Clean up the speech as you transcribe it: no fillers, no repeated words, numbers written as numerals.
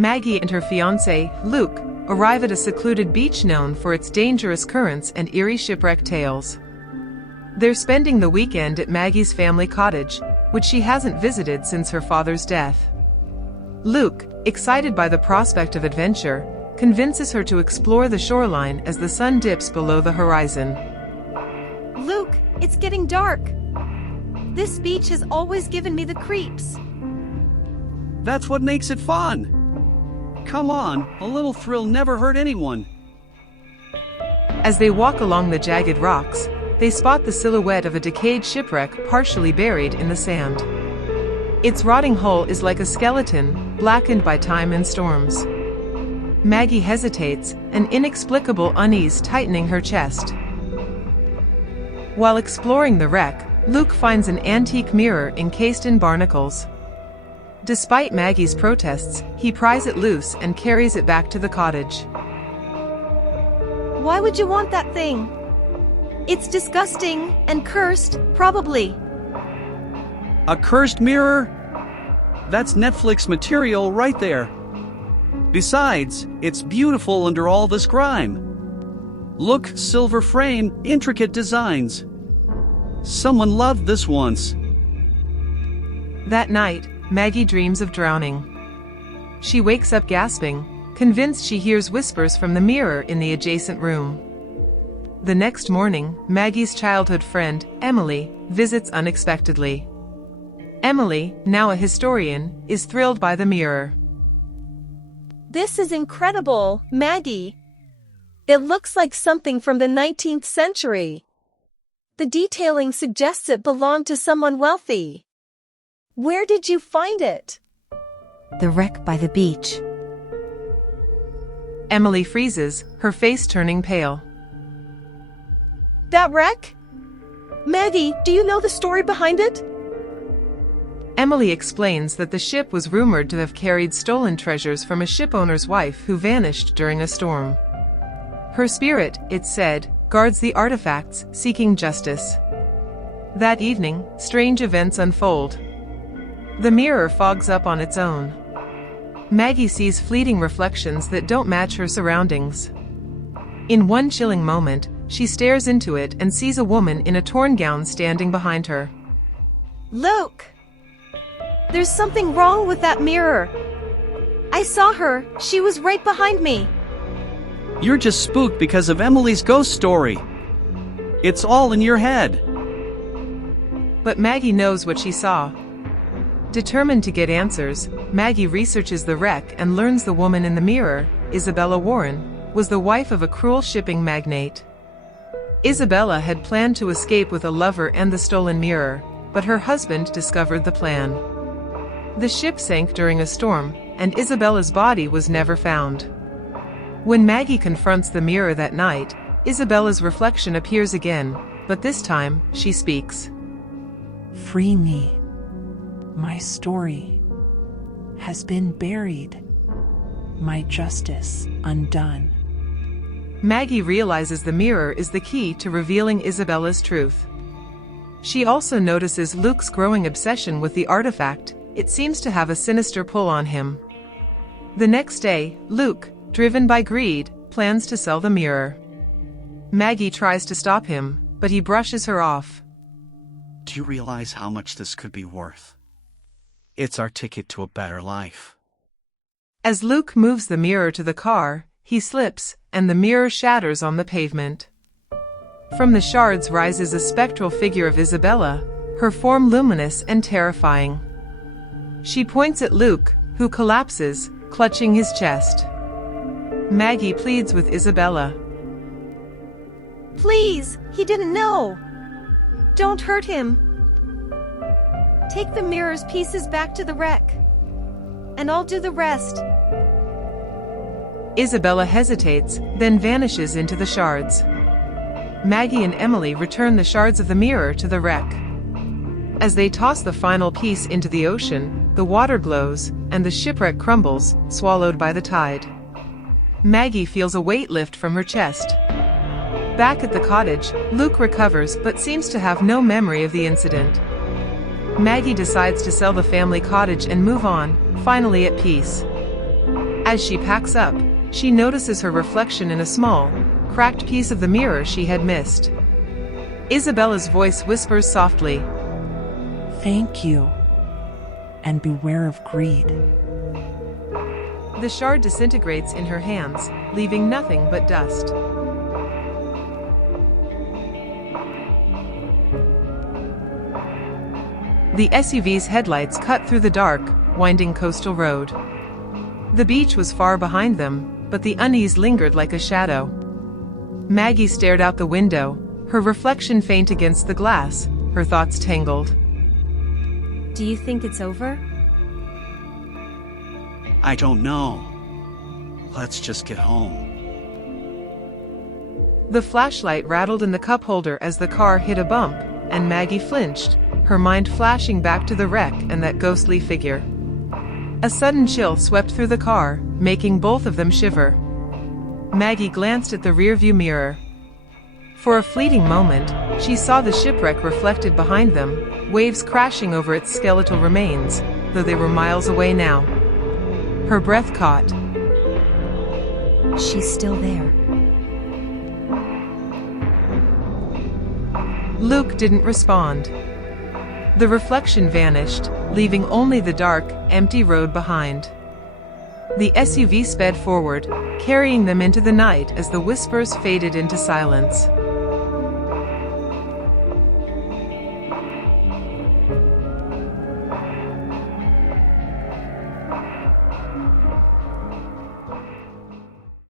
Maggie and her fiancé, Luke, arrive at a secluded beach known for its dangerous currents and eerie shipwreck tales. They're spending the weekend at Maggie's family cottage, which she hasn't visited since her father's death. Luke, excited by the prospect of adventure, convinces her to explore the shoreline as the sun dips below the horizon. Luke, it's getting dark. This beach has always given me the creeps. That's what makes it fun. Come on, a little thrill never hurt anyone. As they walk along the jagged rocks, they spot the silhouette of a decayed shipwreck partially buried in the sand. Its rotting hull is like a skeleton, blackened by time and storms. Maggie hesitates, an inexplicable unease tightening her chest. While exploring the wreck, Luke finds an antique mirror encased in barnacles. Despite Maggie's protests, he pries it loose and carries it back to the cottage. Why would you want that thing? It's disgusting and cursed, probably. A cursed mirror? That's Netflix material right there. Besides, it's beautiful under all this grime. Look, silver frame, intricate designs. Someone loved this once. That night, Maggie dreams of drowning. She wakes up gasping, convinced she hears whispers from the mirror in the adjacent room. The next morning, Maggie's childhood friend, Emily, visits unexpectedly. Emily, now a historian, is thrilled by the mirror. This is incredible, Maggie. It looks like something from the 19th century. The detailing suggests it belonged to someone wealthy. Where did you find it? The wreck by the beach. Emily freezes, her face turning pale. That wreck? Maggie, do you know the story behind it? Emily explains that the ship was rumored to have carried stolen treasures from a shipowner's wife who vanished during a storm. Her spirit, it's said, guards the artifacts, seeking justice. That evening, strange events unfold. The mirror fogs up on its own. Maggie sees fleeting reflections that don't match her surroundings. In one chilling moment, she stares into it and sees a woman in a torn gown standing behind her. Luke! There's something wrong with that mirror. I saw her, she was right behind me. You're just spooked because of Emily's ghost story. It's all in your head. But Maggie knows what she saw. Determined to get answers, Maggie researches the wreck and learns the woman in the mirror, Isabella Warren, was the wife of a cruel shipping magnate. Isabella had planned to escape with a lover and the stolen mirror, but her husband discovered the plan. The ship sank during a storm, and Isabella's body was never found. When Maggie confronts the mirror that night, Isabella's reflection appears again, but this time, she speaks. Free me. My story has been buried. My justice undone. Maggie realizes the mirror is the key to revealing Isabella's truth. She also notices Luke's growing obsession with the artifact. It seems to have a sinister pull on him. The next day, Luke, driven by greed, plans to sell the mirror. Maggie tries to stop him, but he brushes her off. Do you realize how much this could be worth? It's our ticket to a better life. As Luke moves the mirror to the car, he slips, and the mirror shatters on the pavement. From the shards rises a spectral figure of Isabella, her form luminous and terrifying. She points at Luke, who collapses, clutching his chest. Maggie pleads with Isabella. Please, he didn't know. Don't hurt him. Take the mirror's pieces back to the wreck, and I'll do the rest. Isabella hesitates, then vanishes into the shards. Maggie and Emily return the shards of the mirror to the wreck. As they toss the final piece into the ocean, the water glows, and the shipwreck crumbles, swallowed by the tide. Maggie feels a weight lift from her chest. Back at the cottage, Luke recovers but seems to have no memory of the incident. Maggie decides to sell the family cottage and move on, finally at peace. As she packs up, she notices her reflection in a small, cracked piece of the mirror she had missed. Isabella's voice whispers softly, Thank you. And beware of greed. The shard disintegrates in her hands, leaving nothing but dust. The SUV's headlights cut through the dark, winding coastal road. The beach was far behind them, but the unease lingered like a shadow. Maggie stared out the window, her reflection faint against the glass, her thoughts tangled. Do you think it's over? I don't know. Let's just get home. The flashlight rattled in the cup holder as the car hit a bump, and Maggie flinched, her mind flashing back to the wreck and that ghostly figure. A sudden chill swept through the car, making both of them shiver. Maggie glanced at the rearview mirror. For a fleeting moment, she saw the shipwreck reflected behind them, waves crashing over its skeletal remains, though they were miles away now. Her breath caught. She's still there. Luke didn't respond. The reflection vanished, leaving only the dark, empty road behind. The SUV sped forward, carrying them into the night as the whispers faded into silence.